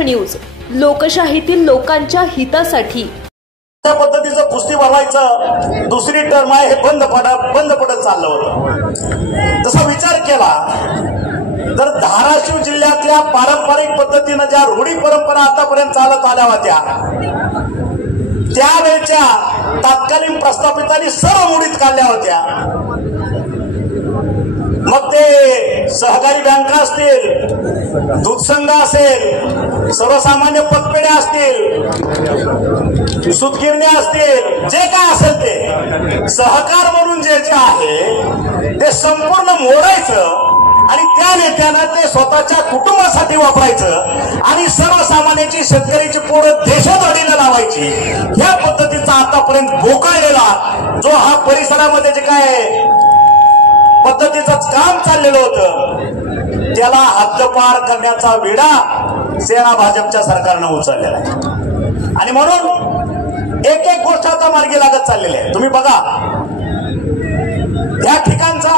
News, लोकशाहीतील लोकांच्या हितासाठी। त्या पद्धतीचं कुस्ती भरवायचं दुसरी टर्म आहे हे बंद पडत चाललं होतं। तसा विचार केला तर धाराशिव जिल्ह्यातल्या पारंपरिक पद्धतीनं ज्या रूढी परंपरा आतापर्यंत चालत आल्या होत्या त्यावेळच्या तत्कालीन प्रस्थापितांनी सर्व मोडीत काढल्या होत्या। मग ते सहकारी बँका असतील, दूध संघ असेल, सर्वसामान्य पतपेढ्या असतील, सूतगिरण्या असतील, जे काय असेल ते सहकार म्हणून जे जे आहे ते संपूर्ण मोडायचं आणि त्या नेत्यानं ते स्वतःच्या कुटुंबासाठी वापरायचं आणि सर्वसामान्याची शेतकऱ्याची पोरं देशोधडीला लावायची। ह्या पद्धतीचा आतापर्यंत बोकाळलेला जो हा परिसरामध्ये जे काय पद्धतीचं काम चाललेलं होतं त्याला हद्दपार करण्याचा विडा सेना भाजपच्या सरकारनं उचललेला आहे। आणि म्हणून एक एक गोष्ट आता मार्गी लागत चाललेली आहे। तुम्ही बघा, या ठिकाणचा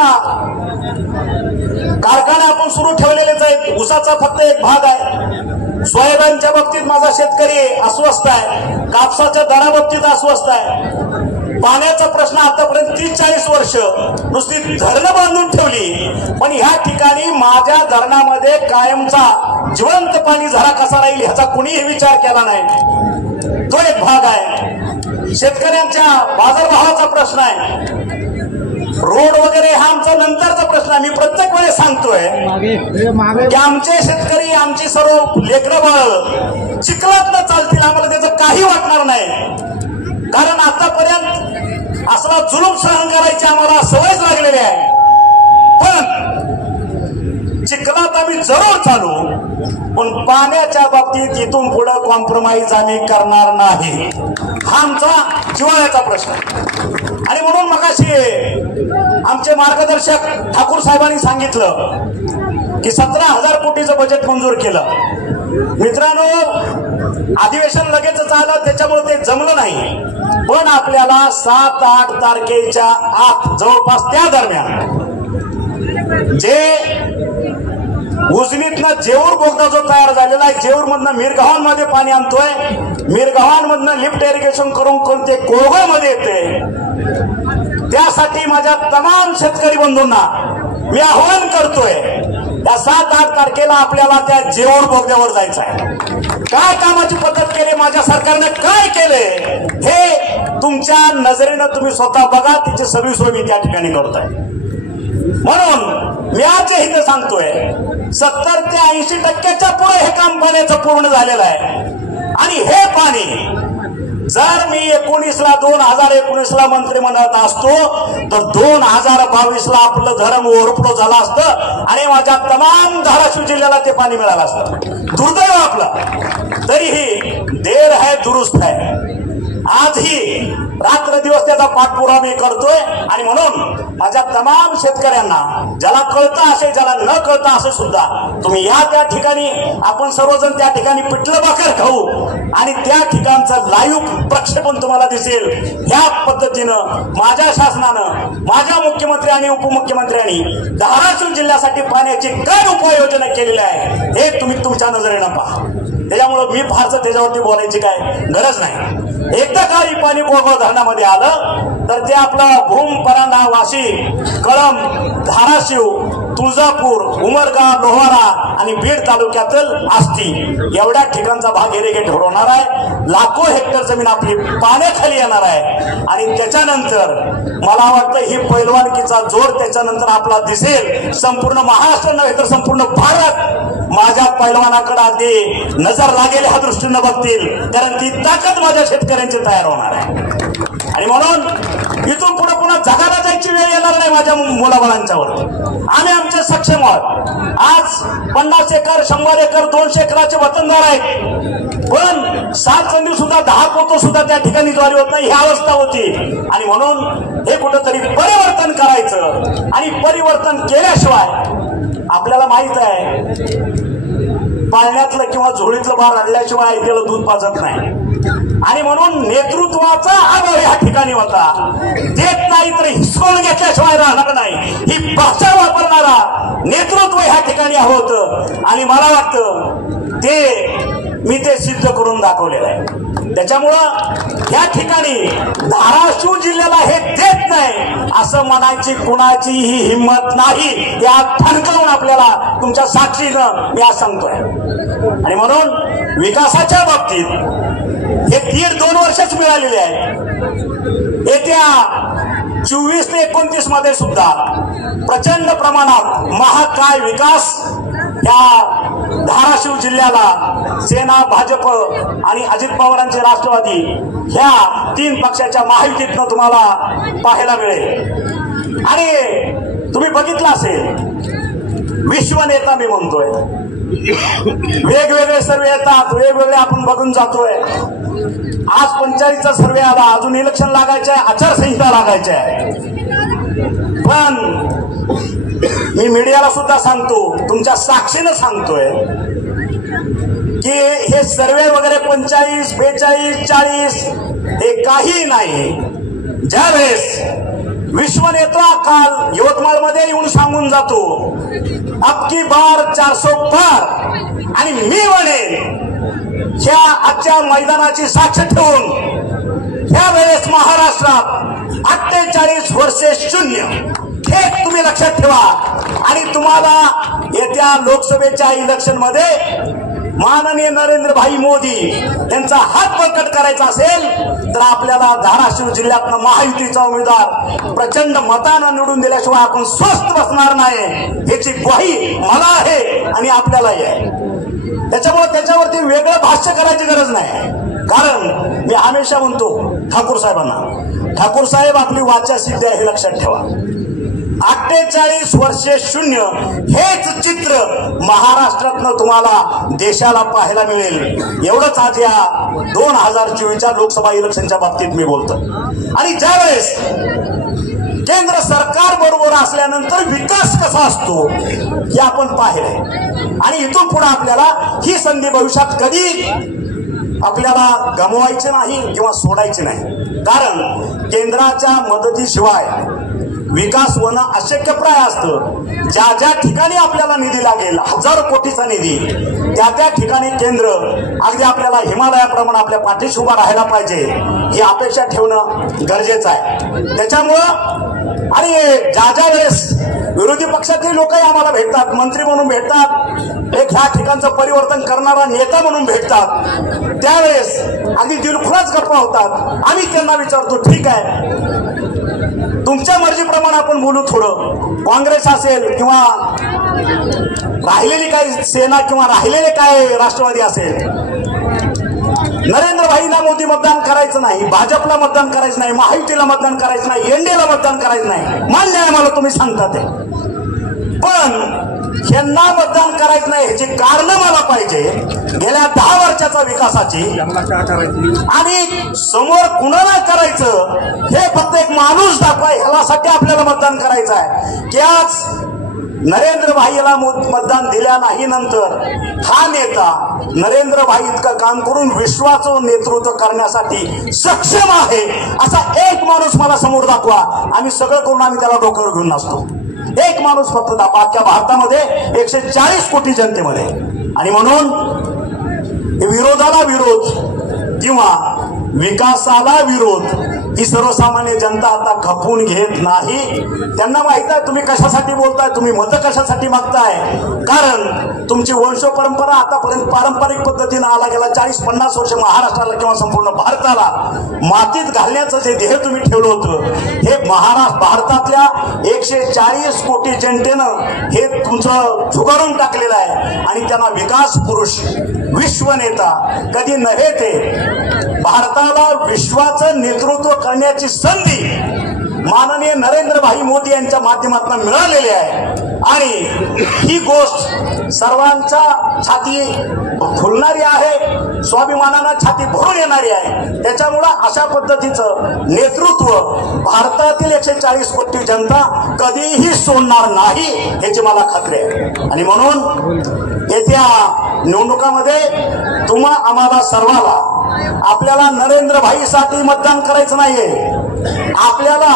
कारखाना आपण सुरू ठेवलेलेच आहेत, ऊसाचा फक्त एक भाग आहे। सोयाबीनच्या बाबतीत माझा शेतकरी अस्वस्थ आहे, कापसाच्या दराबाबतीत अस्वस्थ आहे। पाण्याचा प्रश्न आतापर्यंत 30-40 वर्ष नुसती धरणं बांधून ठेवली, पण ह्या ठिकाणी माझ्या धरणामध्ये कायमचा जिवंत पाणी झरा कसा राहील ह्याचा कुणीही विचार केला नाही। तो एक भाग आहे। शेतकऱ्यांच्या बाजारभावाचा प्रश्न आहे, रोड वगैरे हा आमचा नंतरचा प्रश्न आहे। मी प्रत्येक वेळेस सांगतोय की आमचे शेतकरी, आमची सर्व लेकरं बाळ चिखलात न चालतील, आम्हाला त्याचं काही वाटणार नाही। कारण आतापर्यंत असला जुलूम सहन करायची आम्हाला सवयच लागलेली आहे, पण चिखलात आम्ही जरूर चालू, पण पाण्याच्या बाबतीत इथून पुढे कॉम्प्रोमाइज आम्ही करणार नाही। हा आमचा जिव्हाळ्याचा प्रश्न आहे। आणि म्हणून मगाशी आमचे मार्गदर्शक ठाकूर साहेबांनी सांगितलं की 17,000 कोटीचं बजेट मंजूर केलं। मित्रांनो, अधिवेशन लगेचच आलं त्याच्यामुळे ते जमलं नाही, पण आपल्याला 7-8 तारखेच्या आत जवळपास त्या दरम्यान जे उजनीतनं जेऊर बोगदा जो तयार झालेला आहे, जेऊर मधनं मिरगावांमध्ये पाणी आणतोय, मिरगावांमधनं लिफ्ट इरिगेशन करून ते कोळगावमध्ये येते, त्यासाठी माझ्या तमाम शेतकरी बंधूंना मी आव्हान करतोय, त्या 7-8 तारखेला आपल्याला त्या जेऊर बोगद्यावर जायचं आहे। काय कामाची पद्धत केली, माझ्या सरकारने काय केले हे तुमच्या नजरेनं तुम्ही स्वतः बघा, तिची सगळी सोय मी त्या ठिकाणी करतोय। म्हणून मी आज इथे सांगतोय 70 ते 80% पुढे हे काम पाण्याचं पूर्ण झालेलं आहे। आणि हे पाणी जर मी 2019ला मंत्रिमंडळात असतो तर 2022ला आपलं धरण ओव्हरफ्लो झालं असतं आणि माझ्या तमाम धाराशिव जिल्ह्याला ते पाणी मिळालं असतं। दुर्दैव आपलं, तरीही देर है दुरुस्त है। आजही रात्र दिवस त्याचा पाठपुरावा मी करतोय। आणि म्हणून माझ्या तमाम शेतकऱ्यांना, ज्याला कळतं असेल ज्याला न कळतं असेल सुद्धा, तुम्ही या त्या ठिकाणी आपण सर्वजण त्या ठिकाणी पिठलं भाकर खाऊ आणि त्या ठिकाणचं लाईव्ह प्रक्षेपण तुम्हाला दिसेल। ह्या पद्धतीनं माझ्या शासनानं, माझ्या मुख्यमंत्री आणि उपमुख्यमंत्र्यांनी धाराशिव जिल्ह्यासाठी पाण्याची काय उपाययोजना केलेली आहे हे तुम्ही तुमच्या नजरेनं पहा। त्याच्यामुळे मी फारसं त्याच्यावरती बोलायची काय गरज नाही। एकदा काही पाणी कोळगाव धरणामध्ये आलं तर ते आपलं भूम, परांडा, वाशी, कळंब, धाराशिव, तुळजापूर, उमरगा, लोहारा आणि बीड तालुक्यातील आष्टी एवढ्या ठिकाणचा भाग इरिगेट होणार आहे। लाखो हेक्टर जमीन आपली पाण्याखाली येणार आहे आणि त्याच्यानंतर मला वाटतं ही पैलवानकीचा जोर त्याच्यानंतर आपला दिसेल। संपूर्ण महाराष्ट्र नव्हे तर संपूर्ण भारत माझ्या पैलवानाकडे आधी नजर लागेल ह्या दृष्टीनं बघतील, कारण ती ताकद माझ्या शेतकऱ्यांची तयार होणार आहे। आणि म्हणून इथून पुढे पुन्हा जगाला जायची वेळ येणार नाही माझ्या मुलाबाळांच्यावरती। आम्ही आमचे सक्षम आहोत। आज 50 एकर, 100 एकर, 200 एकराचे वतनदार आहेत, पण 7 संधी सुद्धा 10 पोतं सुद्धा त्या ठिकाणी ज्वारी होत नाही, ही अवस्था होती। आणि म्हणून हे कुठंतरी परिवर्तन करायचं आणि परिवर्तन केल्याशिवाय आपल्याला माहित आहे पाळण्यातलं किंवा झोळीतलं बाळ आणल्याशिवाय त्याला दूध पाजत नाही। आणि म्हणून नेतृत्वाचा अभाव या ठिकाणी होता। देत नाही तर हिसकावून घेतल्याशिवाय राहणार नाही, ही भाषा वापरणारा नेतृत्व या ठिकाणी होतं। आणि मला वाटतं ते मी ते सिद्ध करून दाखवलेलं आहे। त्याच्यामुळं या ठिकाणी धाराशिव जिल्ह्याला हे देत नाही असं म्हणायची कुणाचीही हिंमत नाही। त्या ठणकावून आपल्याला तुमच्या साक्षीनं मी आज सांगतोय। आणि म्हणून विकासाच्या बाबतीत हे 1.5-2 वर्षच मिळालेले आहेत। येत्या 24 ते 29 मध्ये सुद्धा प्रचंड प्रमाणात महाकाय विकास या धाराशिव जिल्ह्याला सेना, भाजप आणि अजित पवारांचे राष्ट्रवादी ह्या 3 पक्षाच्या महायुतीतनं तुम्हाला पाहायला मिळेल। आणि तुम्ही बघितलं असेल विश्वनेता मी म्हणतोय, वेगवेगळे सर्वे येतात, वेगवेगळे आपण बघून जातोय। आज 45चा सर्वे आला, अजून इलेक्शन लागायचं आहे, आचारसंहिता लागायची आहे। पण मी मीडियाला सुद्धा सांगतो, तुमच्या साक्षीनं सांगतोय की हे सर्वे वगैरे 45, 42, 40 हे काही नाही। ज्यावेळेस विश्वनेता काल यवतमाळमध्ये येऊन सांगून जातो अबकी बार 400 पार, आणि मी म्हणेन ह्या आजच्या मैदानाची साक्ष ठेवून ह्या वेळेस महाराष्ट्रात 48 वर्षे 0 हे तुम्ही लक्षात ठेवा। आणि तुम्हाला येत्या लोकसभेच्या इलेक्शन मध्ये माननीय नरेंद्र भाई मोदी यांचा हात बळकट करायचा असेल तर आपल्याला धाराशिव जिल्ह्यातनं महायुतीचा उमेदवार प्रचंड मतानं निवडून दिल्याशिवाय आपण स्वस्थ बसणार नाही याची ग्वाही मला आहे आणि आपल्यालाही आहे। त्याच्यामुळे त्याच्यावरती वेगळं भाष्य करायची गरज नाही। कारण मी हमेशा म्हणतो ठाकूर साहेबांना, ठाकूर साहेब आपली वाचा सिद्ध आहे हे लक्षात ठेवा। 48 वर्षे 0 हेच चित्र महाराष्ट्रातनं तुम्हाला देशाला पाहायला मिळेल। एवढंच आज या 2024च्या लोकसभा इलेक्शनच्या बाबतीत मी बोलतो। आणि ज्यावेळेस केंद्र सरकार बरोबर असल्यानंतर विकास कसा असतो हे आपण पाहिलंय। आणि इथून पुढे आपल्याला ही संधी भविष्यात कधी आपल्याला गमवायची नाही किंवा सोडायची नाही। कारण केंद्राच्या मदतीशिवाय विकास होणं अशक्यप्राय असतं। ज्या ज्या ठिकाणी आपल्याला निधी लागेल, हजारो कोटीचा निधी, त्या त्या ठिकाणी केंद्र अगदी आपल्याला हिमालयाप्रमाणे आपल्या पाठीशी उभा राहायला पाहिजे ही अपेक्षा ठेवणं गरजेचं आहे। त्याच्यामुळं आणि ज्या वेळेस विरोधी पक्षातील लोकही आम्हाला भेटतात, मंत्री म्हणून भेटतात, एक ह्या ठिकाणचं परिवर्तन करणारा नेता म्हणून भेटतात, त्यावेळेस अगदी दिलखुलास गप्पा होतात। आम्ही त्यांना विचारतो ठीक आहे तुमच्या मर्जीप्रमाणे आपण बोलू, थोडं काँग्रेस असेल किंवा राहिलेली काही सेना किंवा राहिलेले काय राष्ट्रवादी असेल, नरेंद्र भाईला मोदी मतदान करायचं नाही, भाजपला मतदान करायचं नाही, महायुतीला मतदान करायचं नाही, एनडीएला मतदान करायचं नाही, मान्य आहे मला तुम्ही सांगता ते, पण यांना मतदान करायचं नाही ह्याची कारण मला पाहिजे। गेल्या 10 वर्षाचा विकासाची आणि समोर कुणाला करायचं हे फक्त एक माणूस दाखवाय ह्यासाठी आपल्याला मतदान करायचं आहे की आज नरेंद्र भाईला मतदान दिल्या नाही नंतर हा नेता नरेंद्र भाई इतकं काम करून विश्वाचं नेतृत्व करण्यासाठी सक्षम आहे असा एक माणूस मला समोर दाखवा। आम्ही सगळं करून आम्ही त्याला डोक्यावर घेऊन नसतो। एक माणूस फक्त दाखवा अख्ख्या भारतामध्ये 140 कोटी जनतेमध्ये। आणि म्हणून विरोधाला विरोध किंवा विकासाला विरोध ही सर्वसामान्य जनता आता खपवून घेत नाही। त्यांना माहित आहे तुम्ही कशासाठी बोलताय, तुम्ही मतं कशासाठी मागताय। कारण तुमची वंश परंपरा आतापर्यंत पारंपरिक पद्धतीने आला गेला 40-50 वर्ष महाराष्ट्राला किंवा संपूर्ण भारताला मातीत घालण्याचं जे ध्येय तुम्ही ठेवलं होतं हे भारतातल्या 140 कोटी जनतेनं हे तुमचं झुगारून टाकलेलं आहे। आणि त्यांना विकास पुरुष, विश्वनेता कधी नव्हे ते भारताला विश्वाचं नेतृत्व करण्याची संधी माननीय नरेंद्र भाई मोदी यांच्या माध्यमातून मिळालेली आहे। आणि ही गोष्ट सर्वांच्या छाती फुलणारी आहे, स्वाभिमानानं छाती भरून येणारी आहे। त्याच्यामुळं अशा पद्धतीचं नेतृत्व भारतातील 140 कोटी जनता कधीही सोडणार नाही याची मला खात्री आहे। आणि म्हणून येत्या निवडणुकामध्ये तुम्हा आम्हाला सर्वाला आपल्याला नरेंद्र भाईसाठी मतदान करायचं नाहीये। आपल्याला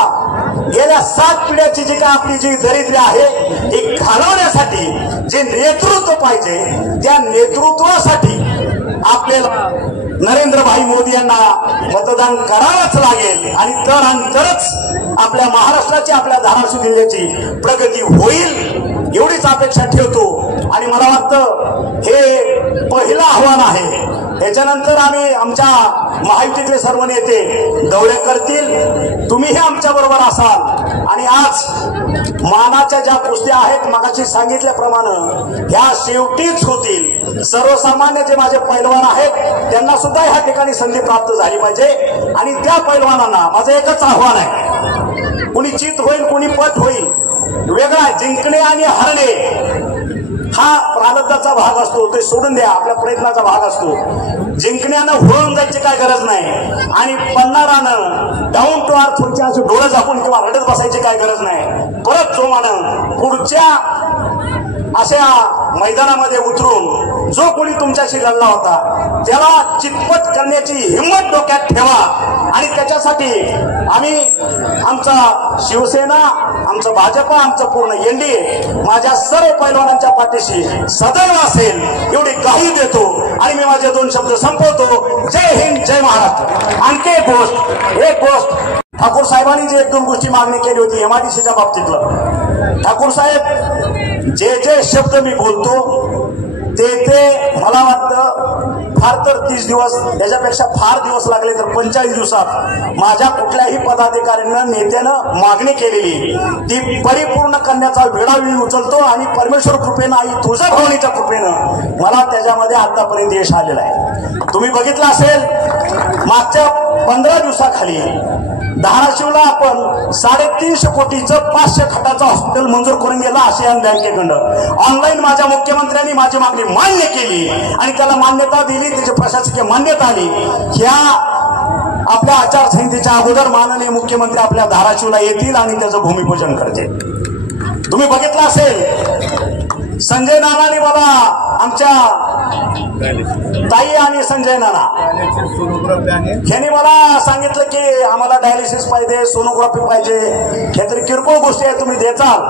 गेल्या 7 पिढ्याची जी काय आपली जी दरिद्री आहे ती घालवण्यासाठी जे नेतृत्व पाहिजे त्या नेतृत्वासाठी आपल्याला नरेंद्रभाई मोदी यांना मतदान करावंच लागेल आणि तरच आपल्या महाराष्ट्राची आपल्या धाराशिव जिल्ह्याची प्रगती होईल एवढीच अपेक्षा ठेवतो। आणि मला वाटतं हे पहिलं आव्हान आहे। याच्यानंतर आम्ही आमच्या महायुतीतले सर्व नेते दौरे करतील, तुम्हीही आमच्या बरोबर असाल आणि आज मानाच्या ज्या कुस्त्या आहेत मगाशी सांगितल्याप्रमाणे ह्या शेवटीच होतील। सर्वसामान्य जे माझे पैलवान आहेत त्यांना सुद्धा ह्या ठिकाणी संधी प्राप्त झाली पाहिजे आणि त्या पैलवानांना माझं एकच आव्हान आहे, कुणी चित होईल कुणी पट होईल, वेगळा जिंकणे आणि हरणे हा प्रारब्धाचा भाग असतो, ते सोडून द्या, आपल्या प्रयत्नाचा भाग असतो। जिंकण्यानं होऊन जायची काय गरज नाही आणि पन्नारानं डाऊन टू अर्थ व्हायचे असे डोळे झाकून किंवा रडत बसायची काय गरज नाही। परत जोमानं पुढच्या अशा मैदानामध्ये उतरून जो कोणी तुमच्याशी लढला होता त्याला चितपट करण्याची हिंमत डोक्यात ठेवा आणि त्याच्यासाठी आम्ही आमचा शिवसेना, आमचं भाजपा, आमचं पूर्ण एनडीए माझ्या सर्व पैलवानांच्या पाठीशी सदैव असेल एवढी ग्वाही देतो आणि मी माझे 2 शब्द संपवतो। जय हिंद, जय महाराष्ट्र। आणखी एक गोष्ट ठाकूर साहेबांनी जे 1-2 गोष्टी मागणी केली होती एमआयडीसीच्या बाबतीतलं, ठाकूर साहेब जे शब्द मी बोलतो ते मला वाटतं फार तर 30 दिवस, त्याच्यापेक्षा फार दिवस लागले तर 45 दिवसात माझ्या कुठल्याही पदाधिकाऱ्यांना नेत्यानं मागणी केलेली ती परिपूर्ण करण्याचा वेळा मी उचलतो आणि परमेश्वर कृपेनं आई तुळजाभवानीच्या कृपेनं मला त्याच्यामध्ये आतापर्यंत यश आलेलं आहे। तुम्ही बघितलं असेल मागच्या 15 दिवसाखाली धाराशिवला आपण 350 कोटीचं 500 खाटाचं हॉस्पिटल मंजूर करून गेला आशियान बँकेकडं। ऑनलाईन माझ्या मुख्यमंत्र्यांनी माझी मागणी मान्य केली आणि त्याला मान्यता दिली, त्याची प्रशासकीय मान्यता आली। ह्या आपल्या आचारसंहितेच्या अगोदर माननीय मुख्यमंत्री आपल्या धाराशिवला येतील आणि त्याचं भूमिपूजन करतील। तुम्ही बघितलं असेल संजय नानांनी मला आमच्या ताई आणि संजय नाना यांनी मला सांगितलं की आम्हाला डायलिसिस पाहिजे, सोनोग्राफी पाहिजे, हे तरी किरकोळ गोष्टी आहे तुम्ही देचाल,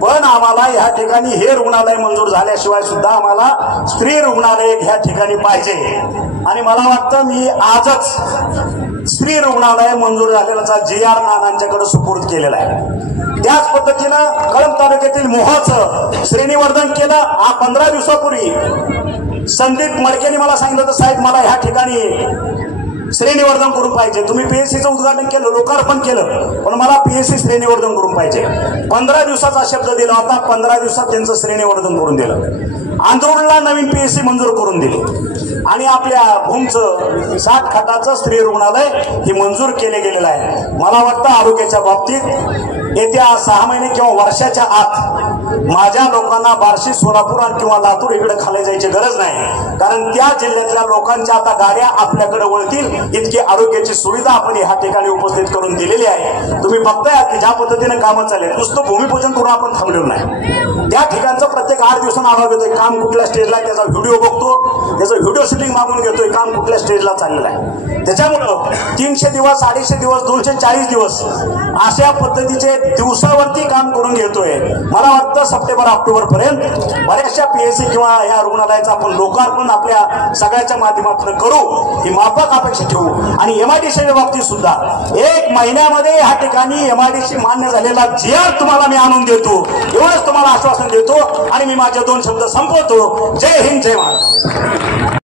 पण आम्हाला ह्या ठिकाणी हे रुग्णालय मंजूर झाल्याशिवाय सुद्धा आम्हाला स्त्री रुग्णालय ह्या ठिकाणी पाहिजे। आणि मला वाटतं मी आजच स्त्री रुग्णालय मंजूर झालेल्याचा GR नानांच्याकडे सुपूर्द केलेला आहे। त्याच पद्धतीनं कळंब तालुक्यातील मोहाचं श्रेणीवर्धन केलं। 15 दिवसापूर्वी संदीप मडकेने मला सांगितलं होतं साहेब मला ह्या ठिकाणी श्रेणीवर्धन करून पाहिजे। तुम्ही PSCचं उद्घाटन केलं, लोकार्पण केलं, पण मला PSC श्रेणीवर्धन करून पाहिजे। 15 दिवसाचा शब्द दिला होता, 15 दिवसात त्यांचं श्रेणीवर्धन करून दिलं। आंदोलनला नवीन PSC मंजूर करून दिली आणि आपल्या भूमचं 60 खाटाचं स्त्री रुग्णालय हे मंजूर केले गेलेलं आहे। मला वाटतं आरोग्याच्या बाबतीत येत्या 6 महिने किंवा वर्षाच्या आत माझ्या लोकांना बार्शी, सोलापूर किंवा लातूर इकडे खाली जायची गरज नाही, कारण त्या जिल्ह्यातल्या लोकांच्या आता गाड्या आपल्याकडे वळतील इतकी आरोग्याची सुविधा आपण ह्या ठिकाणी उपस्थित करून दिलेली आहे। तुम्ही बघताय की ज्या पद्धतीने कामं चालले, नुसतं भूमिपूजन करून आपण थांबलेलो नाही। त्या ठिकाणचं प्रत्येक 8 दिवसांना आढावा घेतोय, काम कुठल्या स्टेजला त्याचा व्हिडिओ बघतो, त्याचं व्हिडिओ शूटिंग मागून घेतोय, काम कुठल्या स्टेजला चाललेलं आहे। त्याच्यामुळं 300 दिवस, 250 दिवस, 240 दिवस अशा पद्धतीचे दिवसावरती काम करून घेतोय। मला वाटतं सप्टेंबर ऑक्टोबर पर्यंत बऱ्याचशा PSC किंवा या रुग्णालयाचं आपण लोकार्पण आपल्या सगळ्याच्या माध्यमातून करू ही माफक अपेक्षा ठेवू। आणि MIDCच्या बाबतीत सुद्धा 1 महिन्यामध्ये ह्या ठिकाणी MIDC मान्य झालेला GR तुम्हाला मी आणून देतो, एवढंच तुम्हाला आश्वासन देतो आणि मी माझे 2 शब्द संपवतो। जय हिंद, जय महाराष्ट्र।